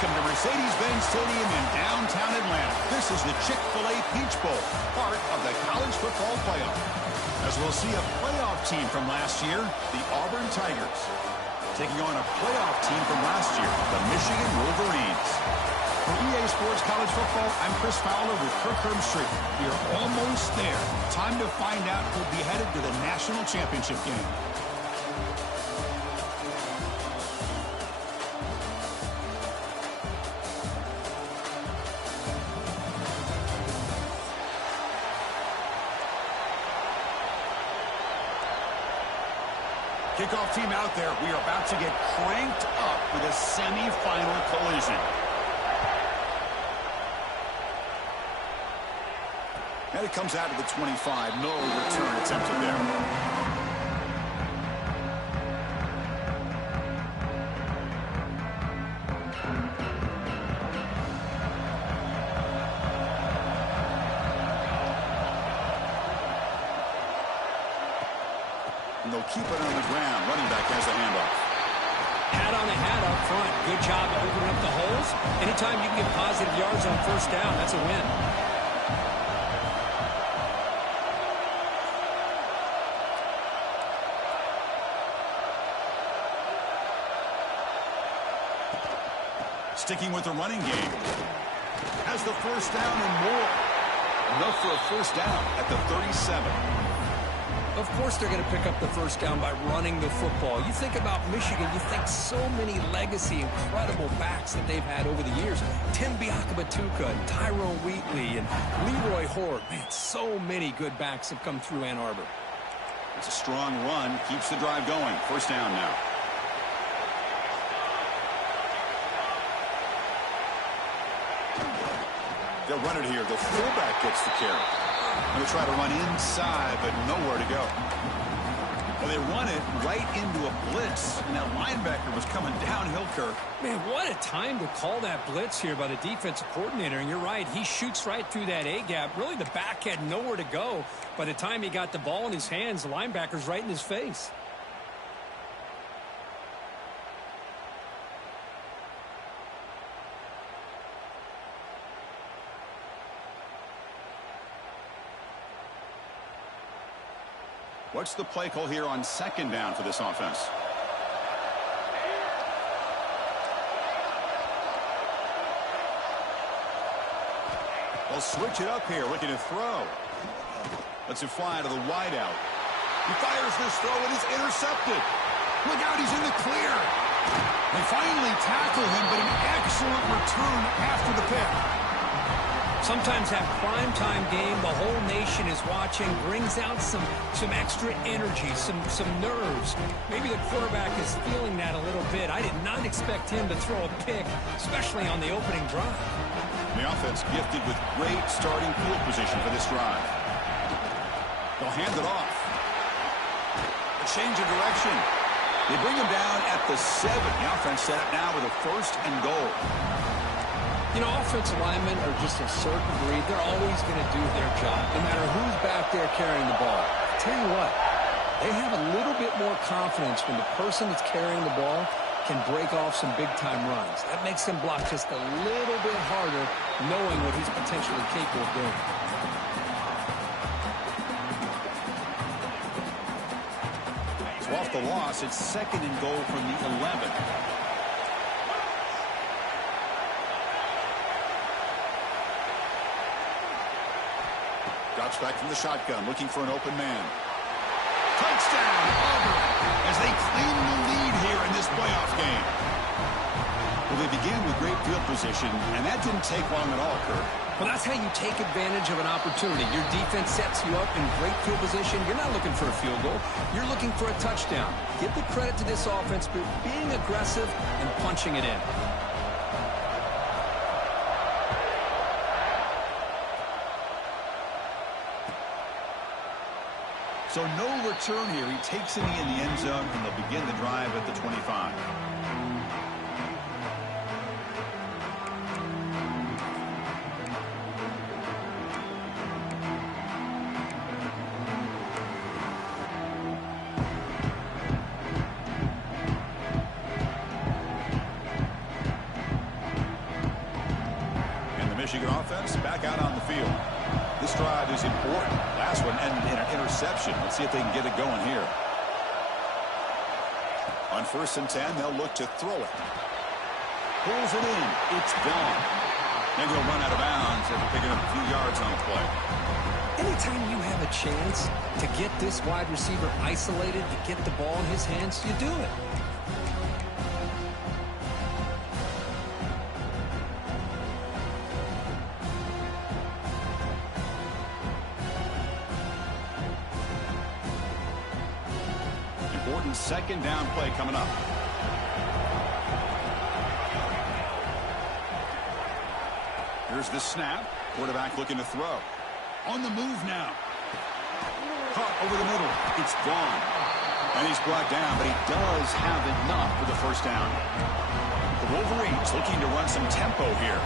Welcome to Mercedes-Benz Stadium in downtown Atlanta. This is the Chick-fil-A Peach Bowl, part of the college football playoff. As we'll see a playoff team from last year, the Auburn Tigers, taking on a playoff team from last year, the Michigan Wolverines. For EA Sports College Football, I'm Chris Fowler with Kirk Herbstreit. We are almost there. Time to find out who'll be headed to the national championship game. Kickoff team out there. We are about to get cranked up with a semifinal collision. And it comes out to the 25. No return attempted there. And they'll keep it on the ground. Running back has the handoff. Hat on a hat up front. Good job opening up the holes. Anytime you can get positive yards on first down, that's a win. Sticking with the running game. Has the first down and more. Enough for a first down at the 37. Of course they're going to pick up the first down by running the football. You think about Michigan, you think so many legacy, incredible backs that they've had over the years. Tim Biakabatuka, and Tyrone Wheatley, and Leroy Horde. Man, so many good backs have come through Ann Arbor. It's a strong run. Keeps the drive going. First down now. They'll run it here. The fullback gets the carry. Going to try to run inside, but nowhere to go. Well, they run it right into a blitz, and that linebacker was coming downhill, Kirk. Man, what a time to call that blitz here by the defensive coordinator. And you're right, he shoots right through that A-gap. Really, the back had nowhere to go. By the time he got the ball in his hands, the linebacker's right in his face. What's the play call here on second down for this offense? They'll switch it up here, looking to throw. Lets it fly to the wideout. He fires this throw, and it's intercepted. Look out, he's in the clear. They finally tackle him, but an excellent return after the pick. Sometimes that primetime game, the whole nation is watching, brings out some extra energy, some nerves. Maybe the quarterback is feeling that a little bit. I did not expect him to throw a pick, especially on the opening drive. The offense gifted with great starting field position for this drive. They'll hand it off. A change of direction. They bring him down at the 7. The offense set up now with a first and goal. You know, offensive linemen are just a certain breed. They're always going to do their job, no matter who's back there carrying the ball. I tell you what, they have a little bit more confidence when the person that's carrying the ball can break off some big-time runs. That makes them block just a little bit harder, knowing what he's potentially capable of doing. So off the loss, it's second and goal from the 11. Drops back from the shotgun, looking for an open man. Touchdown, Auburn, as they claim the lead here in this playoff game. Well, they began with great field position, and that didn't take long at all, Kirk. Well, that's how you take advantage of an opportunity. Your defense sets you up in great field position. You're not looking for a field goal. You're looking for a touchdown. Give the credit to this offense for being aggressive and punching it in. So no return here. He takes it in the end zone, and they'll begin the drive at the 25. Michigan offense back out on the field. This drive is important. Last one ended in an interception. Let's see if they can get it going here. On 1st and 10, they'll look to throw it. Pulls it in. It's gone. And he'll run out of bounds after picking up a few yards on the play. Anytime you have a chance to get this wide receiver isolated, to get the ball in his hands, you do it. Important 2nd down play coming up. Here's the snap. Quarterback looking to throw. On the move now. Caught over the middle. It's gone. And he's brought down, but he does have enough for the 1st down. The Wolverines looking to run some tempo here.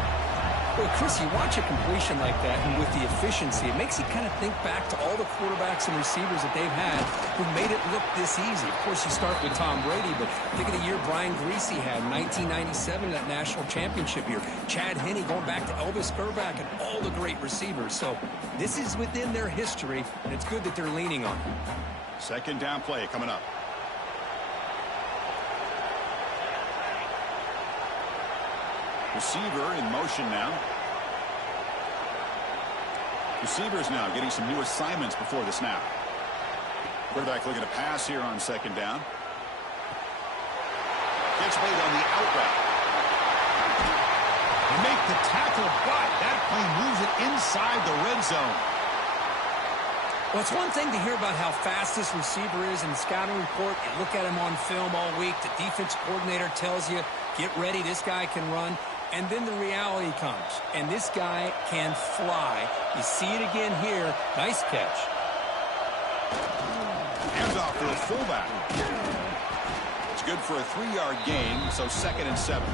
Well, Chris, you watch a completion like that, and with the efficiency, it makes you kind of think back to all the quarterbacks and receivers that they've had who made it look this easy. Of course, you start with Tom Brady, but think of the year Brian Greasy had, 1997, that national championship year. Chad Henne going back to Elvis Grbac and all the great receivers. So this is within their history, and it's good that they're leaning on it. 2nd down play coming up. Receiver in motion now. Receivers now getting some new assignments before the snap. Quarterback looking to pass here on 2nd down. Gets played on the out route. They make the tackle, but that play moves it inside the red zone. Well, it's one thing to hear about how fast this receiver is in the scouting report. You look at him on film all week. The defense coordinator tells you, get ready, this guy can run. And then the reality comes, and this guy can fly. You see it again here. Nice catch. Hands off to the fullback. It's good for a 3-yard gain, so 2nd and 7.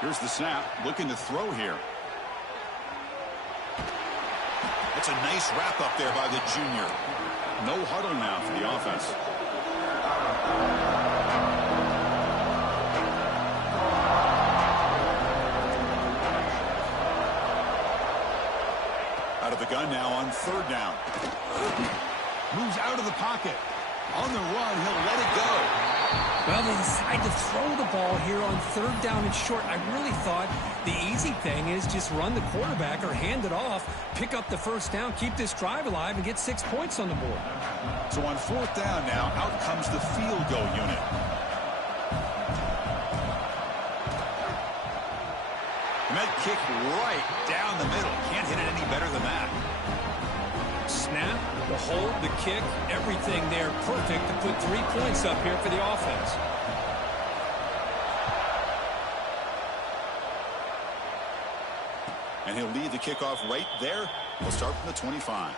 Here's the snap, looking to throw here. That's a nice wrap up there by the junior. No huddle now for the offense. Out of the gun now on 3rd down. Moves out of the pocket. On the run, he'll let it go. Well, they decide to throw the ball here on 3rd down and short. I really thought the easy thing is just run the quarterback or hand it off, pick up the 1st down, keep this drive alive, and get 6 points on the board. So on 4th down now, out comes the field goal unit. And that kick right down the middle. Can't hit it any better than that. Snap, the hold, the kick, everything there perfect to put 3 points up here for the offense. And he'll lead the kickoff right there. We'll start from the 25.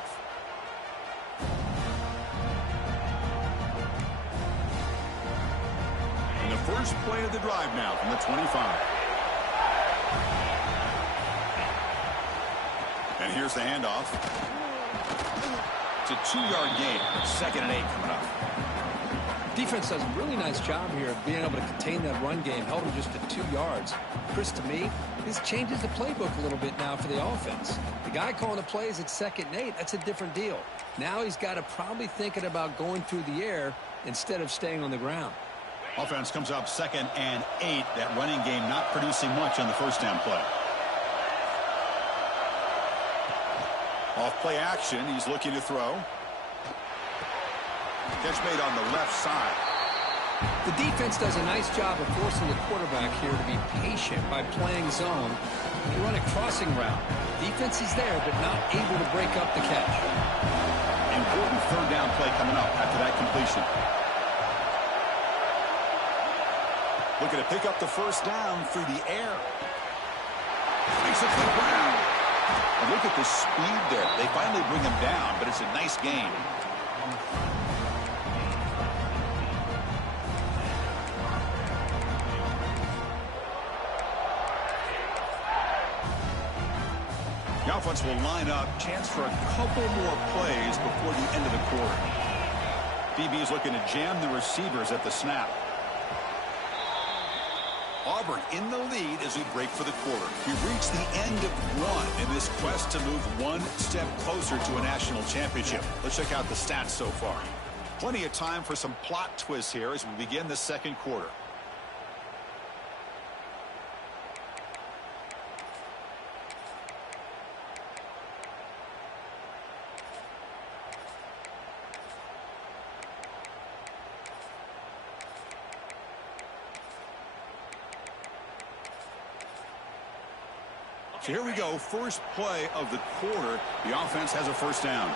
And the first play of the drive now from the 25. And here's the handoff. It's a 2-yard gain. 2nd and 8 coming up. Defense does a really nice job here of being able to contain that run game, held him just at 2 yards. Chris, to me, this changes the playbook a little bit now for the offense. The guy calling the plays at 2nd and 8, that's a different deal. Now he's got to probably thinking about going through the air instead of staying on the ground. Offense comes up 2nd and 8. That running game not producing much on the 1st down play. Off play action, he's looking to throw. Catch made on the left side. The defense does a nice job of forcing the quarterback here to be patient by playing zone. They run a crossing route. Defense is there, but not able to break up the catch. Important 3rd down down play coming up after that completion. Looking to pick up the first down through the air. Makes it to the ground. And look at the speed there. They finally bring him down, but it's a nice gain. The offense will line up. Chance for a couple more plays before the end of the quarter. DB is looking to jam the receivers at the snap. Auburn in the lead as we break for the quarter. We've reached the end of one in this quest to move one step closer to a national championship. Let's check out the stats so far. Plenty of time for some plot twists here as we begin the second quarter. So here we go, first play of the quarter. The offense has a first down.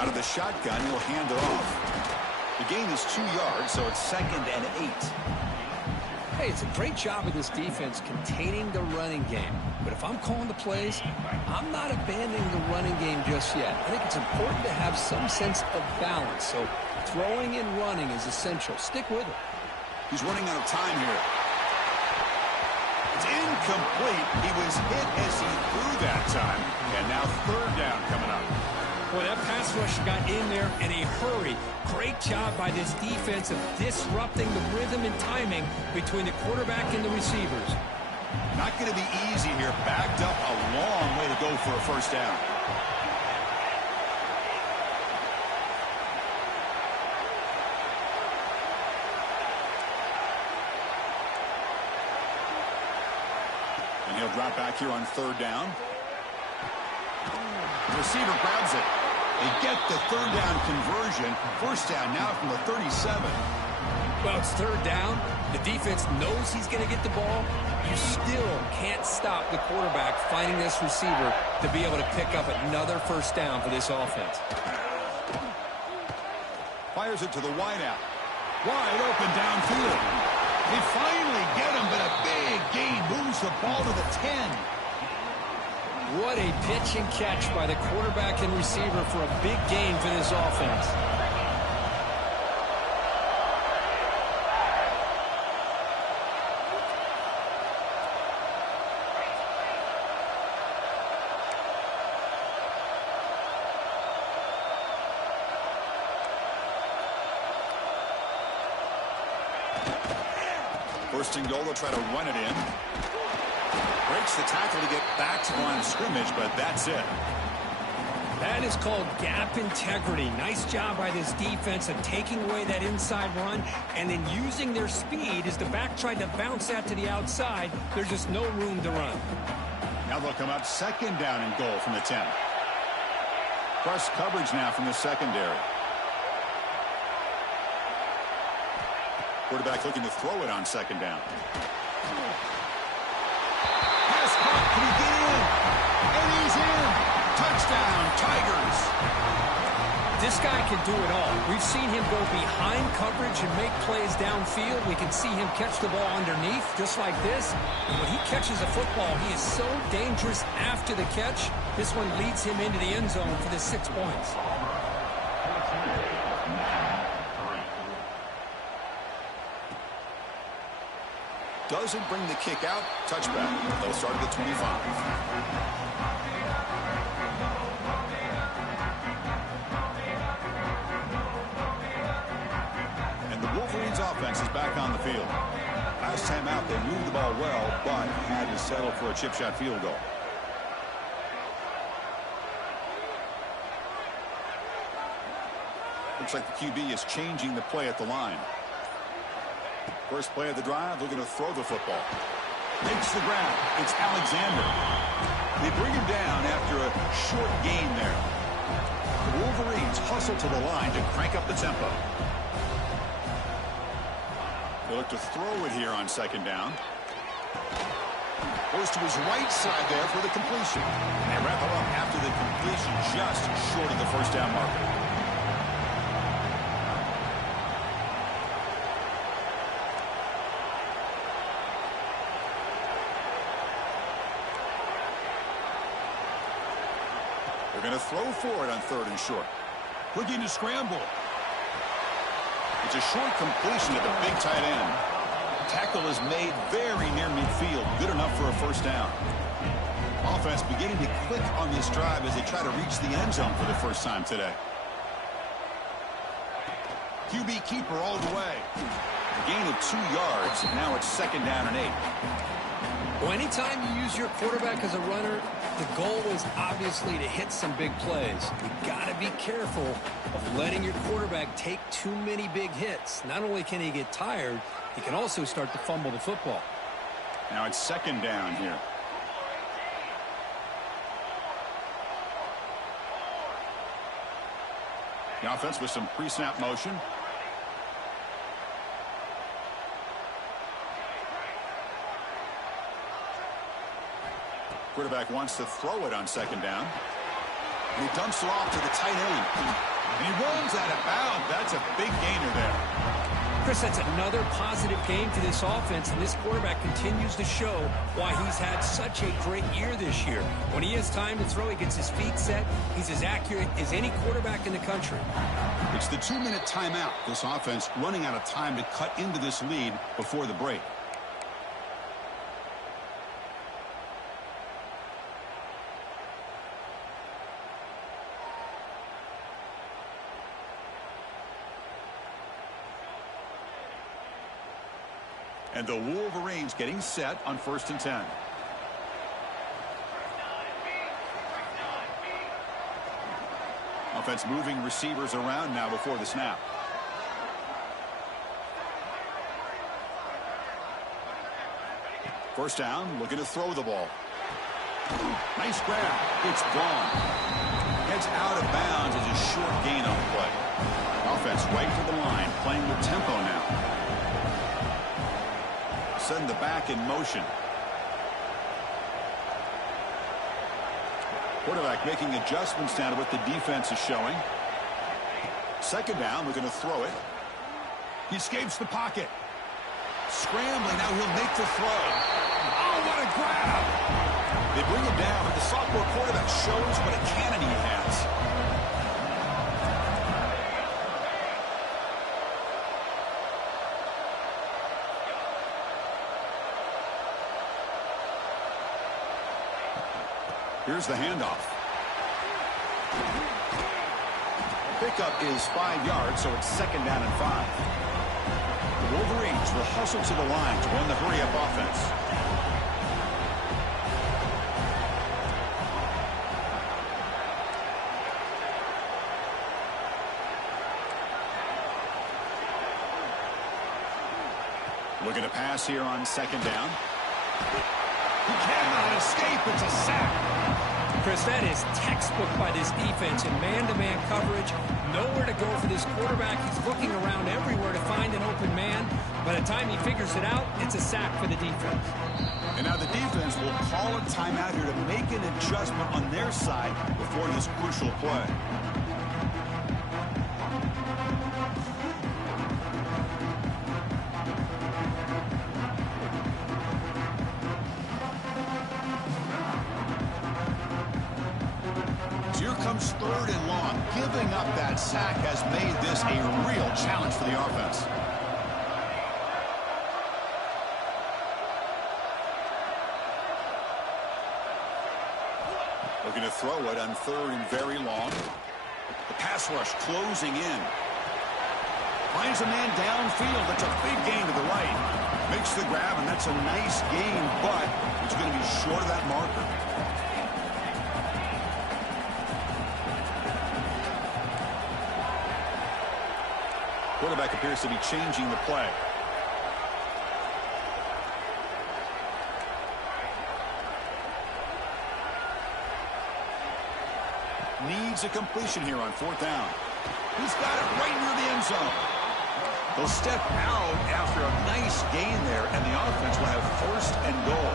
Out of the shotgun, he'll hand it off. The gain is 2 yards, so it's 2nd and 8. Hey, it's a great job of this defense containing the running game. But if I'm calling the plays, I'm not abandoning the running game just yet. I think it's important to have some sense of balance. So throwing and running is essential. Stick with it. He's running out of time here. It's incomplete. He was hit as he threw that time. And now third down coming up. Boy, that pass rush got in there in a hurry. Great job by this defense of disrupting the rhythm and timing between the quarterback and the receivers. Not going to be easy here. Backed up a long way to go for a first down. And he'll drop back here on third down. The receiver grabs it. They get the third down conversion. First down now from the 37. Well, it's third down. The defense knows he's going to get the ball. You still can't stop the quarterback finding this receiver to be able to pick up another first down for this offense. Fires it to the wideout. Wide open downfield. They finally get him, but a big gain moves the ball to the 10. What a pitch and catch by the quarterback and receiver for a big gain for this offense. First and goal, they'll try to run it in. Breaks the tackle to get back to the line of scrimmage, but that's it. That is called gap integrity. Nice job by this defense of taking away that inside run and then using their speed as the back tried to bounce that to the outside. There's just no room to run. Now they'll come up second down and goal from the 10. Press coverage now from the secondary. Quarterback looking to throw it on second down. Pass caught. Can he get in? And he's in. Touchdown, Tigers. This guy can do it all. We've seen him go behind coverage and make plays downfield. We can see him catch the ball underneath just like this. And when he catches a football, he is so dangerous after the catch. This one leads him into the end zone for the 6 points. Doesn't bring the kick out. Touchback. They'll start at the 25. And the Wolverines offense is back on the field. Last time out, they moved the ball well, but had to settle for a chip shot field goal. Looks like the QB is changing the play at the line. First play of the drive, looking to throw the football. Makes the ground. It's Alexander. They bring him down after a short gain there. The Wolverines hustle to the line to crank up the tempo. They look to throw it here on second down. Goes to his right side there for the completion. And they wrap it up after the completion just short of the first down marker. They're going to throw for it on 3rd and short. Looking to scramble. It's a short completion to the big tight end. Tackle is made very near midfield. Good enough for a first down. Offense beginning to click on this drive as they try to reach the end zone for the first time today. QB keeper all the way. A gain of 2 yards, and now it's 2nd down and 8. Well, anytime you use your quarterback as a runner, the goal is obviously to hit some big plays. You got to be careful of letting your quarterback take too many big hits. Not only can he get tired, he can also start to fumble the football. Now it's 2nd down here. The offense with some pre-snap motion. Quarterback wants to throw it on 2nd down. And he dumps it off to the tight end. And he runs out of bounds. That's a big gainer there. Chris, that's another positive game for this offense, and this quarterback continues to show why he's had such a great year this year. When he has time to throw, he gets his feet set. He's as accurate as any quarterback in the country. It's the 2-minute timeout. This offense running out of time to cut into this lead before the break. And the Wolverines getting set on 1st and 10. Offense moving receivers around now before the snap. First down, looking to throw the ball. Nice grab. It's gone. Heads out of bounds as a short gain on the play. Offense right to the line, playing with tempo now. Send the back in motion. Quarterback making adjustments down to what the defense is showing. 2nd down, we're going to throw it. He escapes the pocket. Scrambling, now he'll make the throw. Oh, what a grab! They bring him down, but the sophomore quarterback shows what a cannon he has. Here's the handoff. Pickup is 5 yards, so it's 2nd down and 5. The Wolverines will hustle to the line to run the hurry-up offense. Looking to pass here on 2nd down. He cannot escape. It's a sack. Chris, that is textbook by this defense in man-to-man coverage. Nowhere to go for this quarterback. He's looking around everywhere to find an open man. By the time he figures it out, it's a sack for the defense. And now the defense will call a timeout here to make an adjustment on their side before this crucial play. Here comes 3rd and long. Giving up that sack has made this a real challenge for the offense. Looking to throw it on 3rd and very long. The pass rush closing in. Finds a man downfield. That's a big gain to the right. Makes the grab, and that's a nice gain, but it's going to be short of that marker. Quarterback appears to be changing the play. Needs a completion here on 4th down. He's got it right near the end zone. They'll step out after a nice gain there, and the offense will have 1st and goal.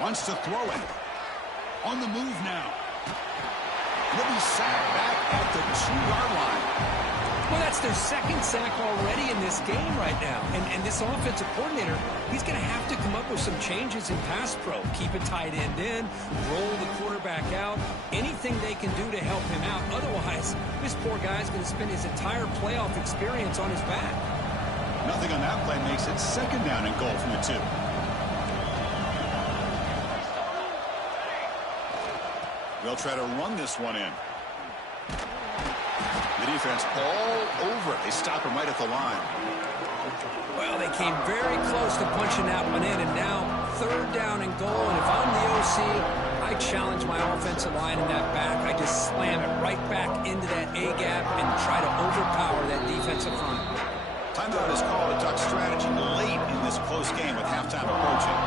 Wants to throw it. On the move now. He'll be sacked back at the 2-yard line. Well, that's their second sack already in this game right now. And this offensive coordinator, he's going to have to come up with some changes in pass pro. Keep a tight end in, roll the quarterback out, anything they can do to help him out. Otherwise, this poor guy's going to spend his entire playoff experience on his back. Nothing on that play makes it second down and goal from the 2. They'll try to run this one in. The defense all over it. They stop him right at the line. Well, they came very close to punching that one in, and now third down and goal. And if I'm the OC, I challenge my offensive line in that back. I just slam it right back into that A-gap and try to overpower that defensive front. Timeout is called. A Duck strategy late in this close game with halftime approaching.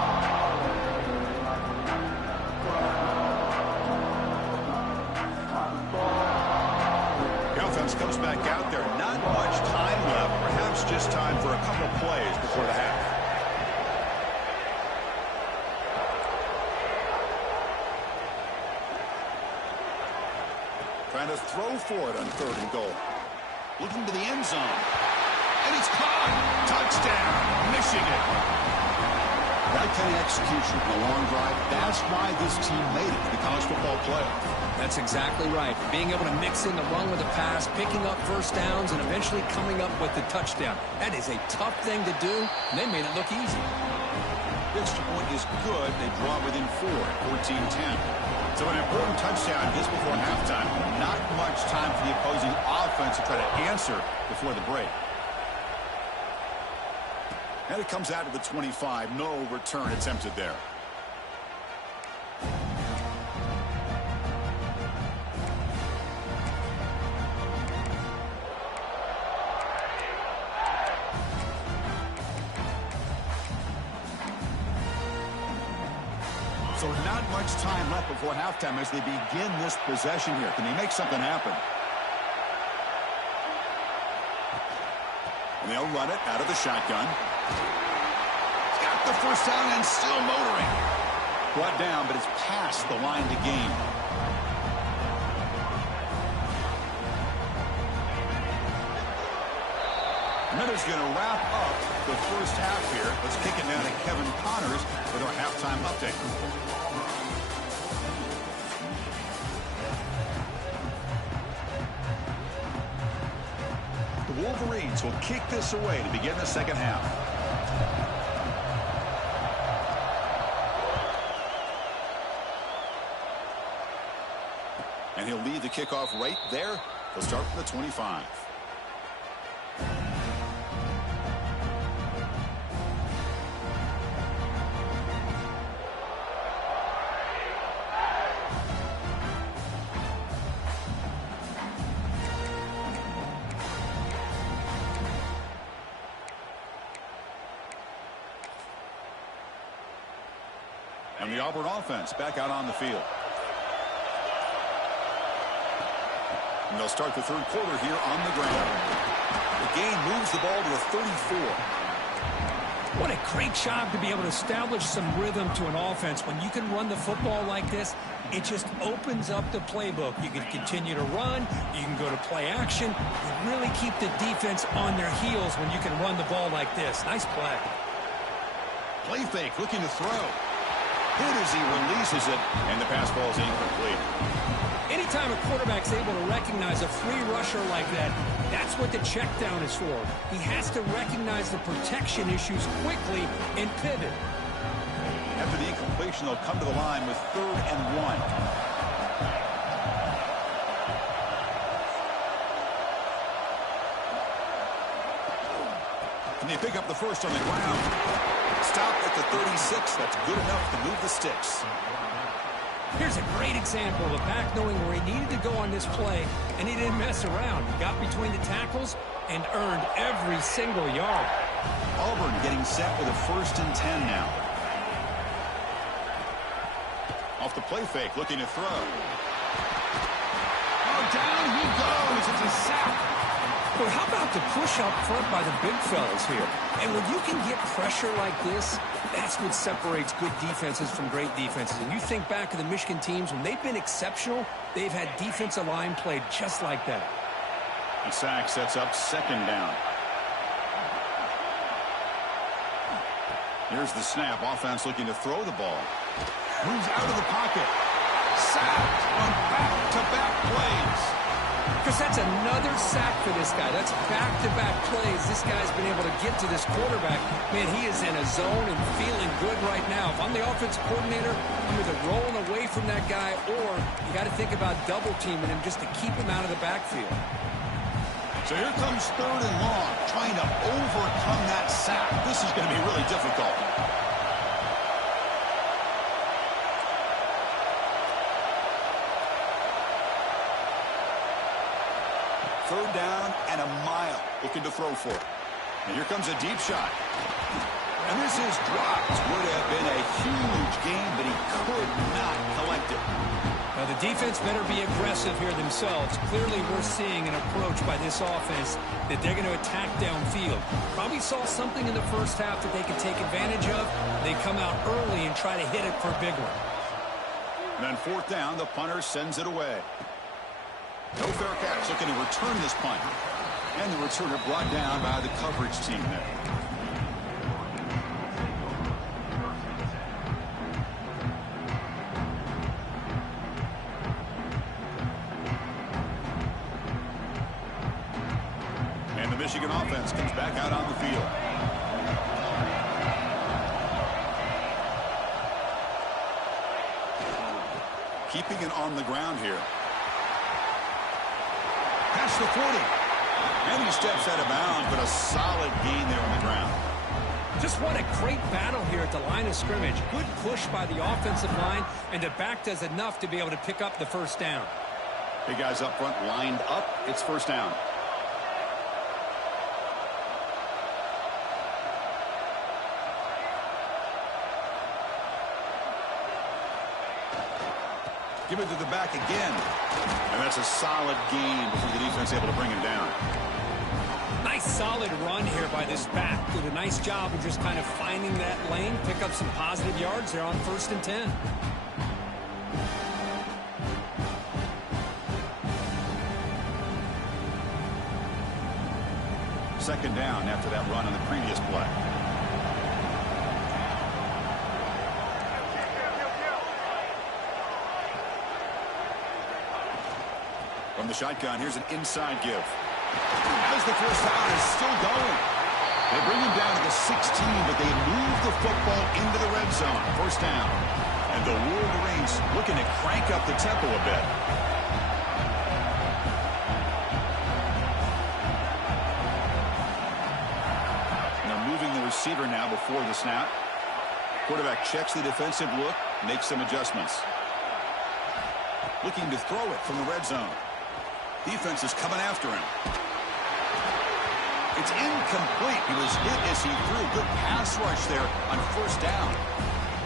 Comes back out there. Not much time left. Perhaps just time for a couple plays before the half. Trying to throw for it on 3rd and goal. Looking to the end zone. And it's caught. Touchdown, Michigan. That kind of execution in a long drive, that's why this team made it to the college football playoff. That's exactly right. Being able to mix in the run with the pass, picking up first downs, and eventually coming up with the touchdown. That is a tough thing to do, and they made it look easy. The extra point is good. They draw within 4 at 14-10. So an important touchdown just before halftime. Not much time for the opposing offense to try to answer before the break. And it comes out to the 25. No return attempted there. So not much time left before halftime as they begin this possession here. Can they make something happen? And they'll run it out of the shotgun. Got the first down and still motoring. Brought down, but it's past the line to gain. And that is going to wrap up the first half here. Let's kick it down to Kevin Connors with our halftime update. The Wolverines will kick this away to begin the second half. And he'll lead the kickoff right there. He'll start from the 25. And the Auburn offense back out on the field. And they'll start the third quarter here on the ground. The game moves the ball to a 34. What a great job to be able to establish some rhythm to an offense. When you can run the football like this, it just opens up the playbook. You can continue to run. You can go to play action. You really keep the defense on their heels when you can run the ball like this. Nice play. Play fake, looking to throw. Hit as he releases it, and the pass ball is incomplete. Anytime a quarterback's able to recognize a free rusher like that, that's what the check down is for. He has to recognize the protection issues quickly and pivot. After the incompletion, they'll come to the line with 3rd and 1. Can they pick up the first on the ground? Stop at the 36. That's good enough to move the sticks. Here's a great example of a back knowing where he needed to go on this play, and he didn't mess around. He got between the tackles and earned every single yard. Auburn getting set with a 1st and 10 now. Off the play fake, looking to throw. Oh, down he goes. It's a sack. Well, how about the push up front by the big fellas here? And when you can get pressure like this, that's what separates good defenses from great defenses. And you think back to the Michigan teams, when they've been exceptional, they've had defensive line played just like that. The sack sets up second down. Here's the snap. Offense looking to throw the ball. Moves out of the pocket. Sacked on back-to-back plays. Because that's another sack for this guy. That's back-to-back plays. This guy's been able to get to this quarterback. Man, he is in a zone and feeling good right now. If I'm the offensive coordinator, I'm either rolling away from that guy or you got to think about double-teaming him just to keep him out of the backfield. So here comes third and long, trying to overcome that sack. This is going to be really difficult. Third down and a mile, looking to throw for it. And here comes a deep shot. And this is dropped. Would have been a huge gain, but he could not collect it. Now, the defense better be aggressive here themselves. Clearly, we're seeing an approach by this offense that they're going to attack downfield. Probably saw something in the first half that they could take advantage of. They come out early and try to hit it for a big one. And then fourth down, the punter sends it away. No fair catch, looking to return this punt. And the returner brought down by the coverage team there. And the Michigan offense comes back out on the field. Keeping it on the ground here. Past the 40. And he steps out of bounds, but a solid gain there on the ground. Just what a great battle here at the line of scrimmage. Good push by the offensive line, and the back does enough to be able to pick up the first down. Big guys up front lined up. It's first down. Give it to the back again. And that's a solid gain before the defense able to bring him down. Nice solid run here by this back. Did a nice job of just kind of finding that lane, pick up some positive yards there on 1st and 10. Second down after that run on the previous play. From the shotgun, here's an inside give. As the first down is still going. They bring him down to the 16, but they move the football into the red zone. First down. And the Wolverines looking to crank up the tempo a bit. Now moving the receiver now before the snap. Quarterback checks the defensive look, makes some adjustments. Looking to throw it from the red zone. Defense is coming after him. It's incomplete. He was hit as he threw. Good pass rush there on first down.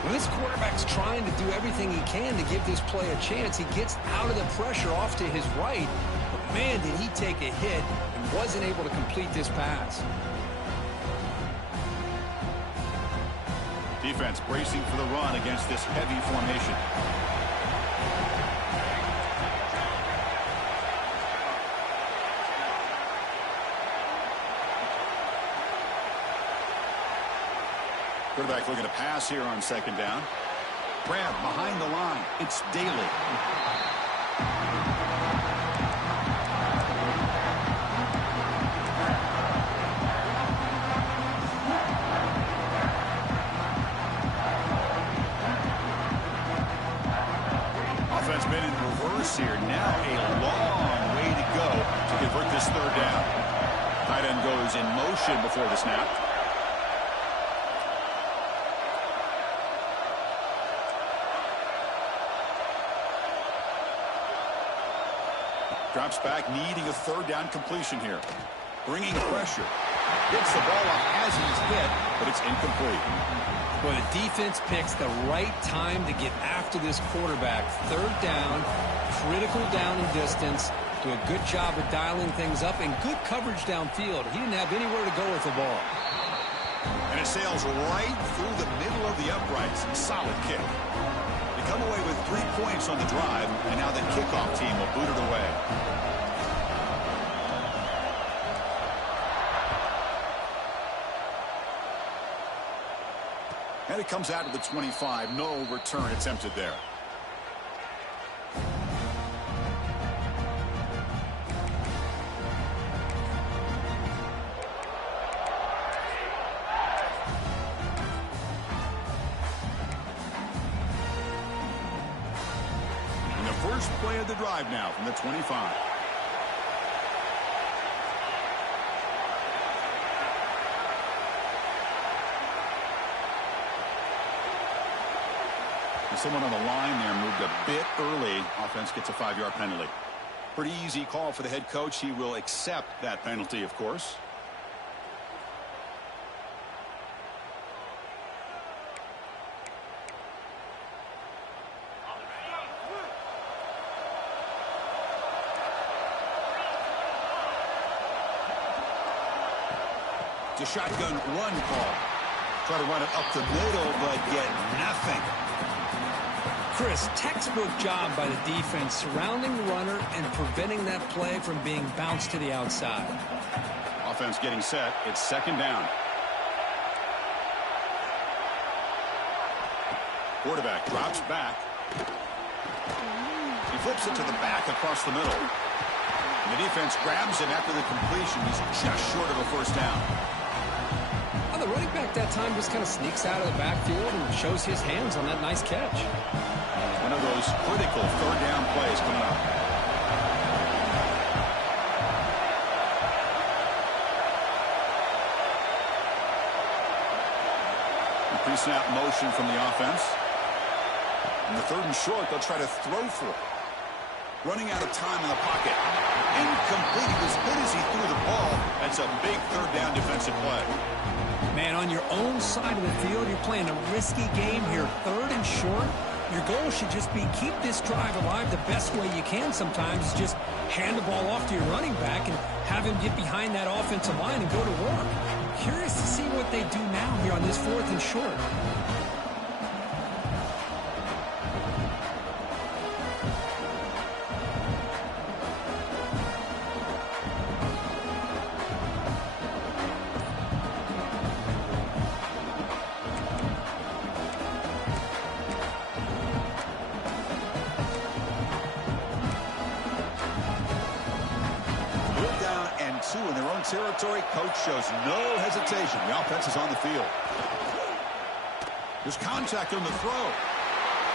Well, this quarterback's trying to do everything he can to give this play a chance. He gets out of the pressure off to his right. But, man, did he take a hit and wasn't able to complete this pass. Defense bracing for the run against this heavy formation. Quarterback looking to pass here on second down. Grab behind the line. It's Daly. Offense been in reverse here. Now a long way to go to convert this third down. Tight end goes in motion before the snap. Drops back, needing a third down completion here. Bringing pressure. Gets the ball off as he's hit, but it's incomplete. Well, the defense picks the right time to get after this quarterback. Third down, critical down and distance. Do a good job of dialing things up and good coverage downfield. He didn't have anywhere to go with the ball. And it sails right through the middle of the uprights. Solid kick. They come away with 3 points on the drive, and now the kickoff team will boot it away. And it comes out to the 25. No return attempted there. And the first play of the drive now from the 25. Someone on the line there moved a bit early. Offense gets a 5-yard penalty. Pretty easy call for the head coach. He will accept that penalty, of course. It's a shotgun run call. Try to run it up the middle, but get nothing. Chris, textbook job by the defense surrounding the runner and preventing that play from being bounced to the outside. Offense getting set. It's second down. Quarterback drops back. He flips it to the back across the middle. And the defense grabs him after the completion. He's just short of a first down. Well, the running back that time just kind of sneaks out of the backfield and shows his hands on that nice catch. One of those critical third down plays coming up. Pre-snap motion from the offense. And the third and short, they'll try to throw for it. Running out of time in the pocket. Incomplete. As good as he threw the ball, that's a big third down defensive play. Man, on your own side of the field, you're playing a risky game here. Third and short. Your goal should just be keep this drive alive the best way you can sometimes. Is just hand the ball off to your running back and have him get behind that offensive line and go to work. Curious to see what they do now here on this fourth and short. In their own territory, coach shows no hesitation. The offense is on the field. There's contact on the throw.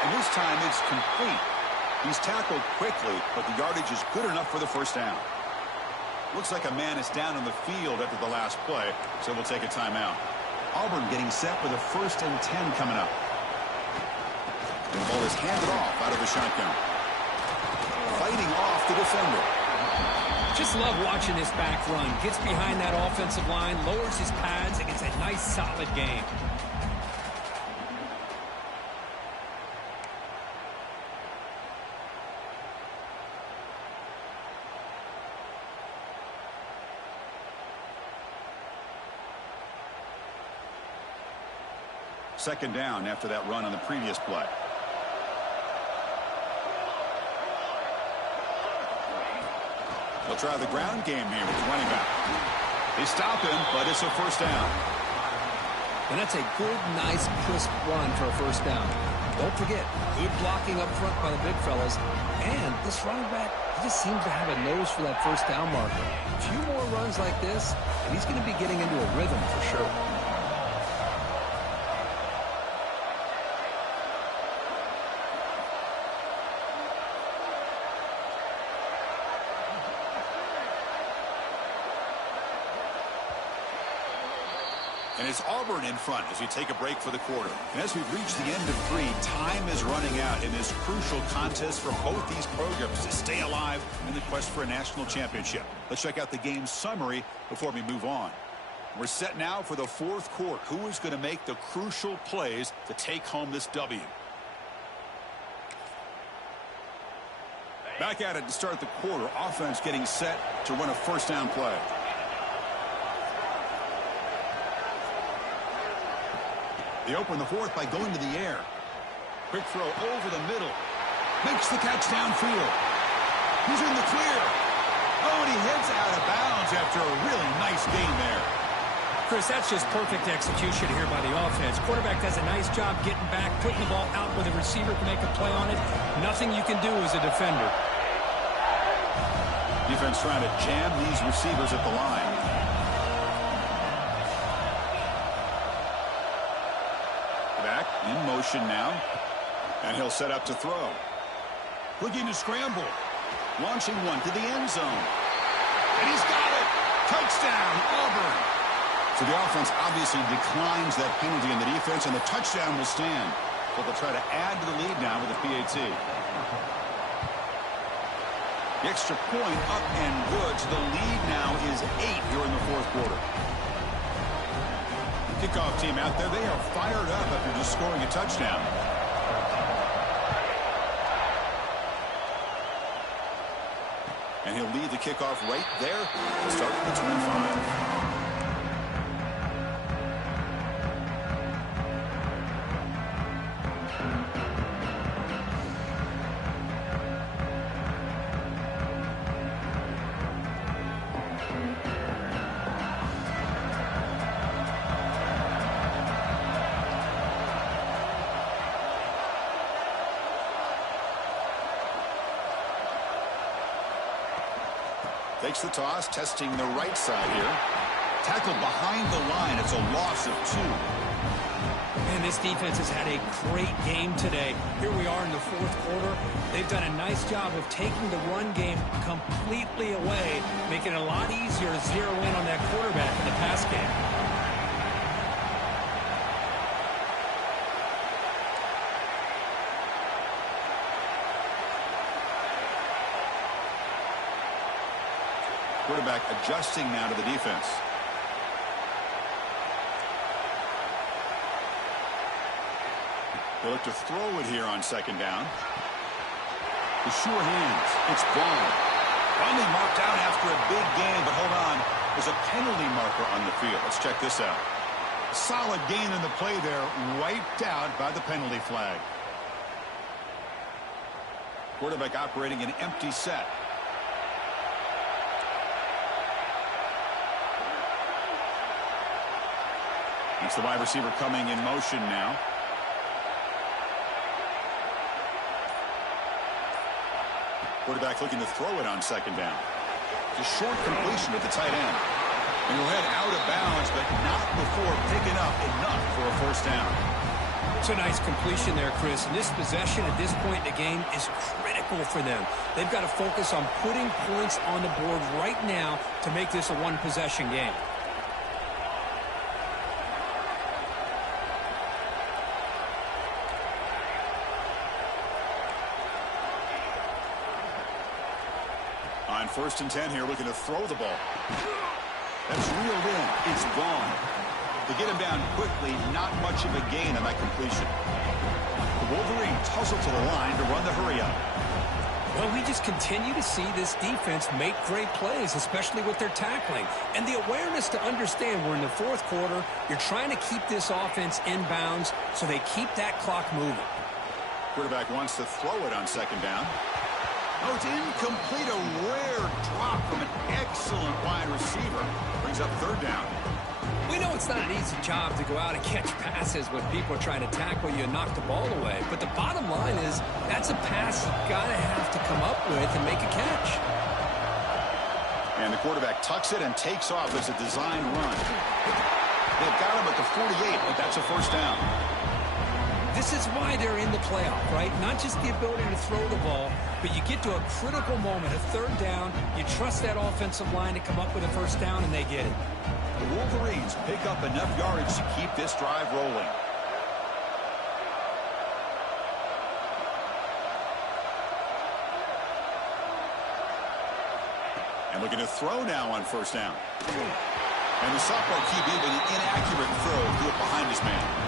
And this time it's complete. He's tackled quickly, but the yardage is good enough for the first down. Looks like a man is down on the field after the last play, so we'll take a timeout. Auburn getting set for the 1st and 10 coming up. And the ball is handed off out of the shotgun. Fighting off the defender. Just love watching this back run. Gets behind that offensive line, lowers his pads, and gets a nice, solid game. Second down after that run on the previous play. They'll try the ground game here with the running back. They stop him, but it's a first down. And that's a good, nice, crisp run for a first down. Don't forget, good blocking up front by the big fellas. And this running back, he just seems to have a nose for that first down marker. A few more runs like this, and he's going to be getting into a rhythm for sure. And it's Auburn in front as we take a break for the quarter. And as we've reached the end of 3, time is running out in this crucial contest for both these programs to stay alive in the quest for a national championship. Let's check out the game summary before we move on. We're set now for the 4th quarter. Who is going to make the crucial plays to take home this W? Back at it to start the quarter. Offense getting set to run a first down play. They open the fourth by going to the air. Quick throw over the middle. Makes the catch downfield. He's in the clear. Oh, and he heads out of bounds after a really nice gain there. Chris, that's just perfect execution here by the offense. Quarterback does a nice job getting back, putting the ball out where the receiver can make a play on it. Nothing you can do as a defender. Defense trying to jam these receivers at the line. Back in motion now. And he'll set up to throw. Looking to scramble. Launching one to the end zone. And he's got it. Touchdown, Auburn. So the offense obviously declines that penalty in the defense, and the touchdown will stand. So they'll try to add to the lead now with a PAT. The extra point up and good. So the lead now is 8 here in the fourth quarter. Kickoff team out there. They are fired up after just scoring a touchdown. And he'll lead the kickoff right there to start the 25. Takes the toss, testing the right side here. Tackled behind the line. It's a loss of 2. And this defense has had a great game today. Here we are in the fourth quarter. They've done a nice job of taking the run game completely away, making it a lot easier to zero in on that quarterback in the pass game. Quarterback adjusting now to the defense. They'll look to throw it here on second down. The sure hands. It's Vaughn. Finally marked out after a big gain, but hold on. There's a penalty marker on the field. Let's check this out. Solid gain in the play there, wiped out by the penalty flag. Quarterback operating an empty set. It's the wide receiver coming in motion now. Quarterback looking to throw it on second down. It's a short completion at the tight end. And he'll head out of bounds, but not before picking up enough for a first down. It's a nice completion there, Chris. And this possession at this point in the game is critical for them. They've got to focus on putting points on the board right now to make this a one-possession game. On 1st and 10 here, looking to throw the ball. That's reeled in. It's gone. To get him down quickly, not much of a gain on that completion. The Wolverines hustle to the line to run the hurry-up. Well, we just continue to see this defense make great plays, especially with their tackling. And the awareness to understand we're in the fourth quarter, you're trying to keep this offense in bounds so they keep that clock moving. Quarterback wants to throw it on second down. Oh, it's incomplete. A rare drop from an excellent wide receiver. Brings up third down. We know it's not an easy job to go out and catch passes when people are trying to tackle you and knock the ball away. But the bottom line is that's a pass you've got to have to come up with and make a catch. And the quarterback tucks it and takes off as a design run. They've got him at the 48, but that's a first down. This is why they're in the playoff, right? Not just the ability to throw the ball, but you get to a critical moment, a third down, you trust that offensive line to come up with a first down, and they get it. The Wolverines pick up enough yardage to keep this drive rolling. And looking to throw now on first down. And the sophomore QB with an inaccurate throw threw it behind his man.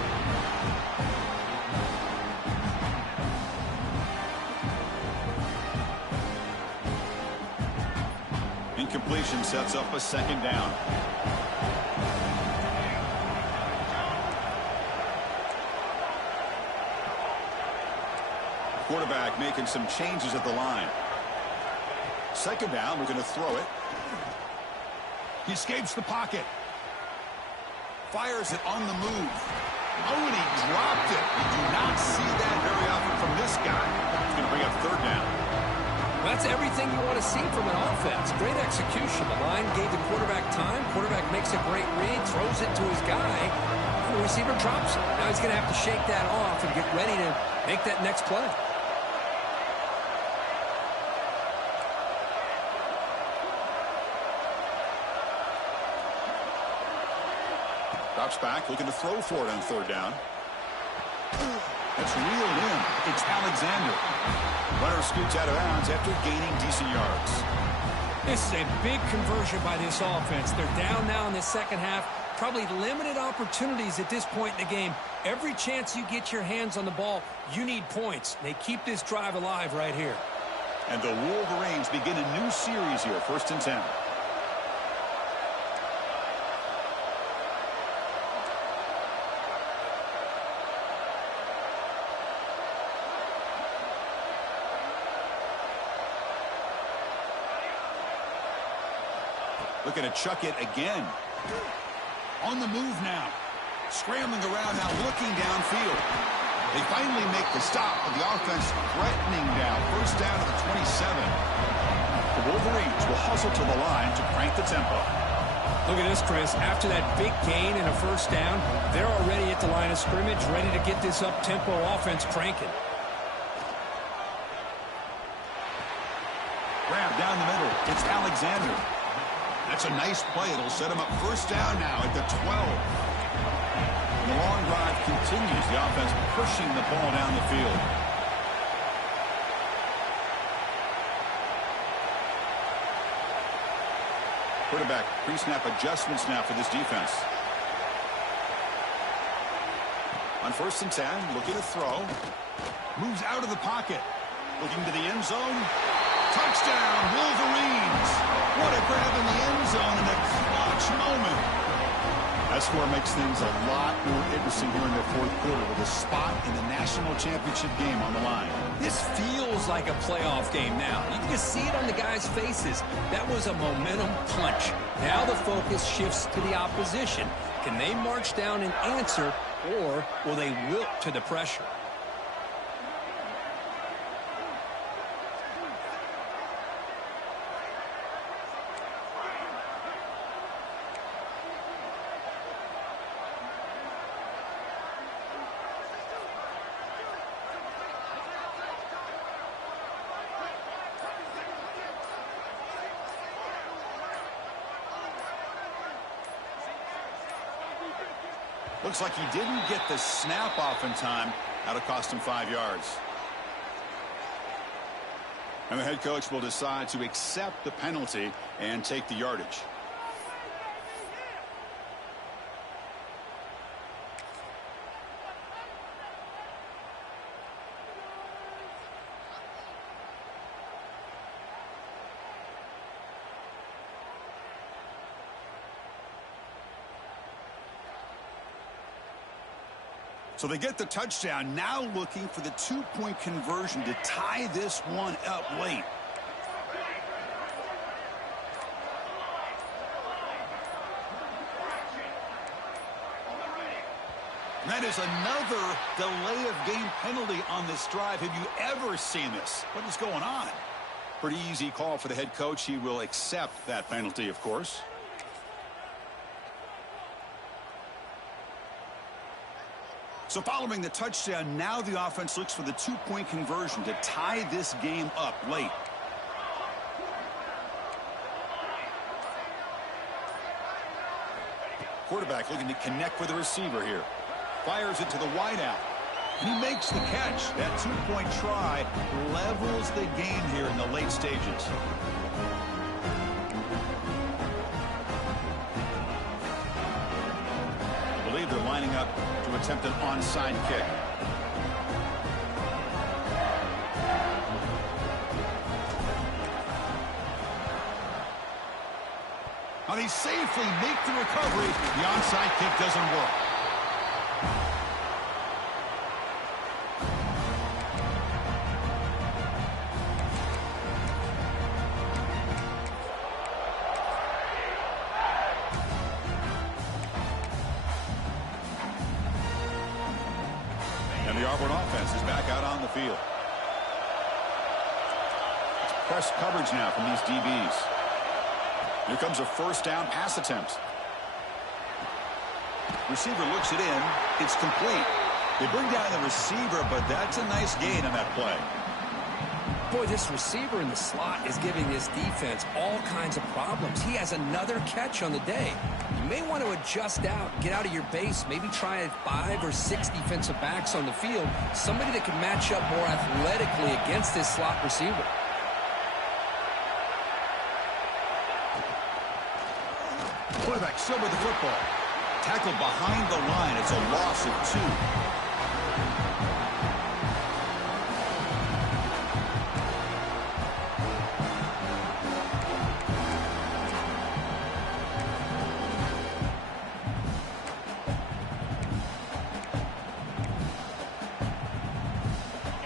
completion sets up a second down. Quarterback making some changes at the line. Second down, we're going to throw it. He escapes the pocket. Fires it on the move. Oh, and he dropped it. You do not see that very often from this guy. He's going to bring up third down. Well, that's everything you want to see from an offense. Great execution. The line gave the quarterback time. Quarterback makes a great read, throws it to his guy. The receiver drops it. Now he's going to have to shake that off and get ready to make that next play. Drops back, looking to throw for it on third down. That's reeled in. It's Alexander. Runner scoots out of bounds after gaining decent yards. This is a big conversion by this offense. They're down now in the second half. Probably limited opportunities at this point in the game. Every chance you get your hands on the ball, you need points. They keep this drive alive right here. And the Wolverines begin a new series here, 1st and 10. Looking to chuck it again. On the move now. Scrambling around now, looking downfield. They finally make the stop, but the offense threatening now. First down to the 27. The Wolverines will hustle to the line to crank the tempo. Look at this, Chris. After that big gain and a first down, they're already at the line of scrimmage, ready to get this up-tempo offense cranking. Grab down the middle. It's Alexander. That's a nice play. It'll set him up first down now at the 12. And the long drive continues. The offense pushing the ball down the field. Quarterback pre-snap adjustments now for this defense. On 1st and 10, looking to throw. Moves out of the pocket. Looking to the end zone. Touchdown, Wolverines! What a grab in the end zone in a clutch moment. That score makes things a lot more interesting here in the 4th quarter with a spot in the national championship game on the line. This feels like a playoff game now. You can just see it on the guys' faces. That was a momentum punch. Now the focus shifts to the opposition. Can they march down and answer, or will they wilt to the pressure? Looks like he didn't get the snap off in time. That'll cost him 5 yards. And the head coach will decide to accept the penalty and take the yardage. So they get the touchdown, now looking for the 2-point conversion to tie this one up late. That is another delay of game penalty on this drive. Have you ever seen this? What is going on? Pretty easy call for the head coach. He will accept that penalty, of course. So following the touchdown, now the offense looks for the 2-point conversion to tie this game up late. Quarterback looking to connect with the receiver here. Fires it to the wideout. And he makes the catch. That 2-point try levels the game here in the late stages. I believe they're lining up to attempt an onside kick. Oh, they safely make the recovery. The onside kick doesn't work. And the Auburn offense is back out on the field. It's press coverage now from these DBs. Here comes a first down pass attempt. Receiver looks it in. It's complete. They bring down the receiver, but that's a nice gain on that play. Boy, this receiver in the slot is giving this defense all kinds of problems. He has another catch on the day. You may want to adjust out, get out of your base, maybe try 5 or 6 defensive backs on the field, somebody that can match up more athletically against this slot receiver. Quarterback still with the football. Tackled behind the line. It's a loss of 2.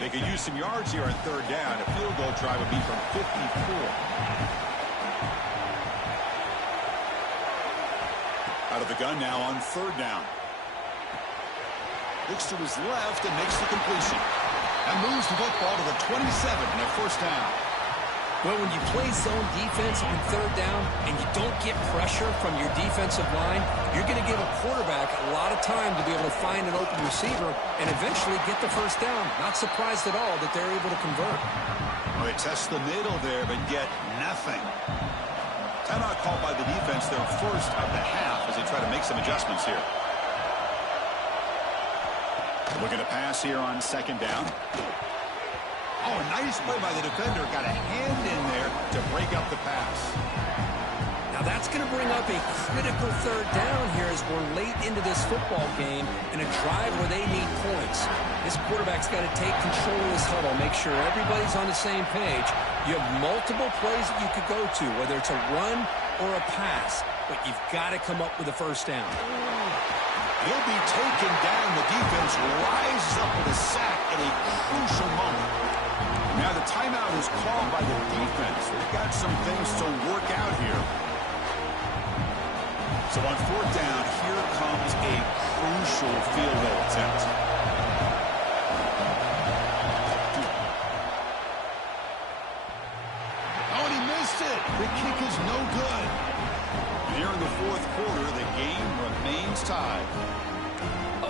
They could use some yards here on third down. A field goal try would be from 54. Out of the gun now on third down. Looks to his left and makes the completion. And moves the football to the 27 and a first down. Well, when you play zone defense on third down and you don't get pressure from your defensive line, you're going to give a quarterback a lot of time to be able to find an open receiver and eventually get the first down. Not surprised at all that they're able to convert. Well, they test the middle there, but get nothing. Timeout called by the defense, their first of the half, as they try to make some adjustments here. Looking to pass here on second down. Oh, a nice play by the defender. Got a hand in there to break up the pass. Now that's going to bring up a critical third down here as we're late into this football game in a drive where they need points. This quarterback's got to take control of this huddle, make sure everybody's on the same page. You have multiple plays that you could go to, whether it's a run or a pass, but you've got to come up with a first down. He'll be taken down. The defense rises up with a sack at a crucial moment. Now the timeout is called by the defense. They've got some things to work out here. So on fourth down, here comes a crucial field goal attempt. Oh, and he missed it. The kick is no good. Here in the fourth quarter, the game remains tied.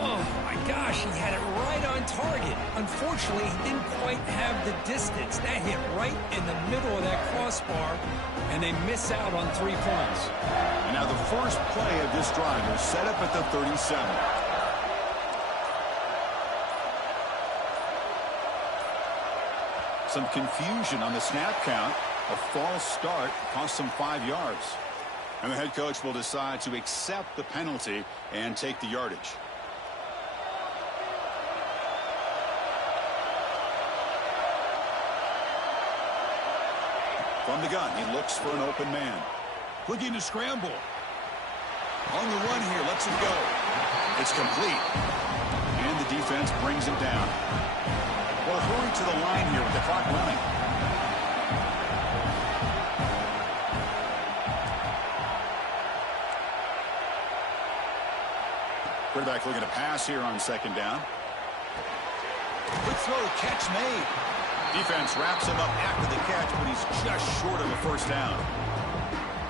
Oh, my gosh, he had it right on target. Unfortunately, he didn't quite have the distance. That hit right in the middle of that crossbar, and they miss out on 3 points. And now the first play of this drive is set up at the 37. Some confusion on the snap count. A false start cost them 5 yards. And the head coach will decide to accept the penalty and take the yardage. From the gun, he looks for an open man. Looking to scramble. On the run here, lets it go. It's complete. And the defense brings it down. Well, hurry to the line here with the clock running. Quarterback looking to pass here on second down. Quick throw, catch made. Defense wraps him up after the catch, but he's just short of a first down.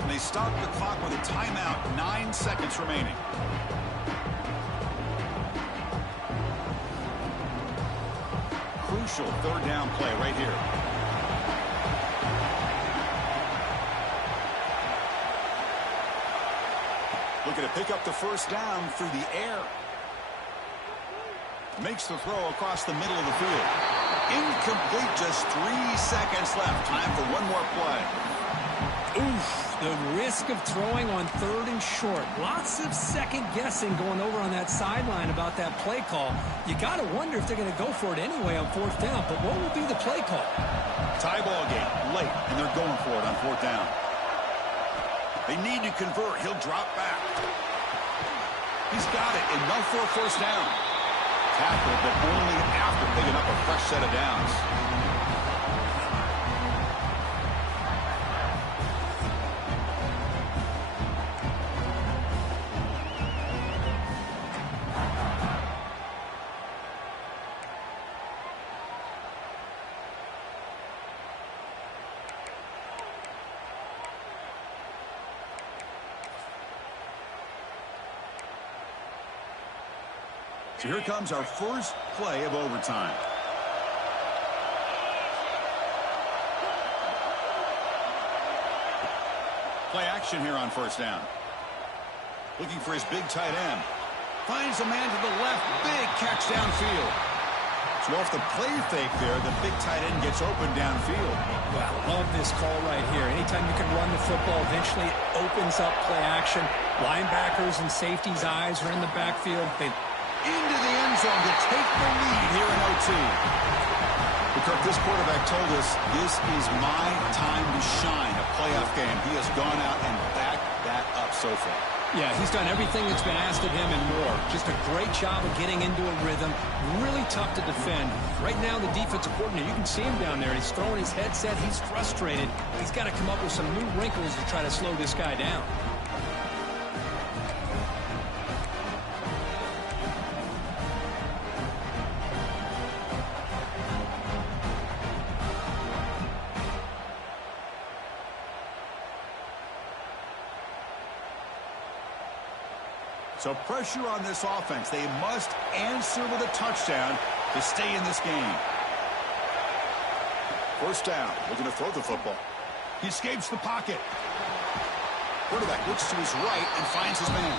And they stop the clock with a timeout, 9 seconds remaining. Crucial third down play right here. Looking to pick up the first down through the air. Makes the throw across the middle of the field. Incomplete, just 3 seconds left. Time for one more play. Oof, the risk of throwing on third and short. Lots of second guessing going over on that sideline about that play call. You got to wonder if they're going to go for it anyway on fourth down, but what will be the play call? Tie ball game, late, and they're going for it on fourth down. They need to convert. He'll drop back. He's got it. Enough for a first down. Tackle, but only after picking up a fresh set of downs. So here comes our first play of overtime. Play action here on first down. Looking for his big tight end. Finds a man to the left. Big catch downfield. So off the play fake there, the big tight end gets open downfield. Well, love this call right here. Anytime you can run the football, eventually it opens up play action. Linebackers and safeties' eyes are in the backfield. They into the end zone to take the lead here in OT. Because this quarterback told us this is my time to shine, a playoff game. He has gone out and backed that up so far. Yeah, he's done everything that's been asked of him and more. Just a great job of getting into a rhythm. Really tough to defend. Right now, the defensive coordinator, you can see him down there. He's throwing his headset. He's frustrated. He's got to come up with some new wrinkles to try to slow this guy down. So pressure on this offense. They must answer with a touchdown to stay in this game. First down. Looking to throw the football. He escapes the pocket. Quarterback looks to his right and finds his man.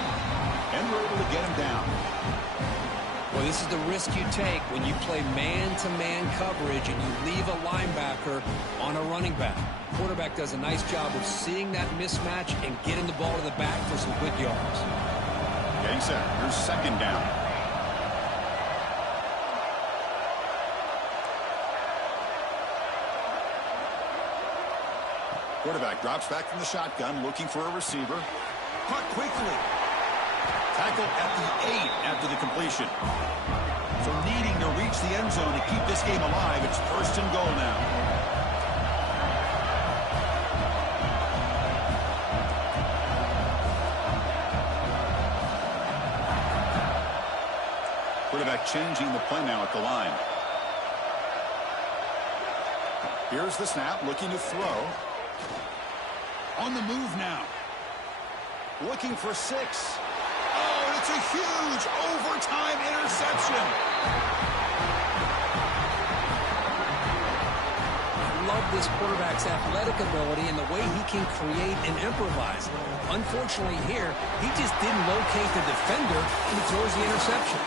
And we're able to get him down. Well, this is the risk you take when you play man-to-man coverage and you leave a linebacker on a running back. Quarterback does a nice job of seeing that mismatch and getting the ball to the back for some good yards. Getting set. Here's second down. Quarterback drops back from the shotgun, looking for a receiver. Caught quickly. Tackle at the 8 after the completion. So needing to reach the end zone to keep this game alive. It's first and goal now. Quarterback changing the play now at the line. Here's the snap, looking to throw. On the move now. Looking for 6. Oh, it's a huge overtime interception. I love this quarterback's athletic ability and the way he can create and improvise. Unfortunately here, he just didn't locate the defender and he throws the interception.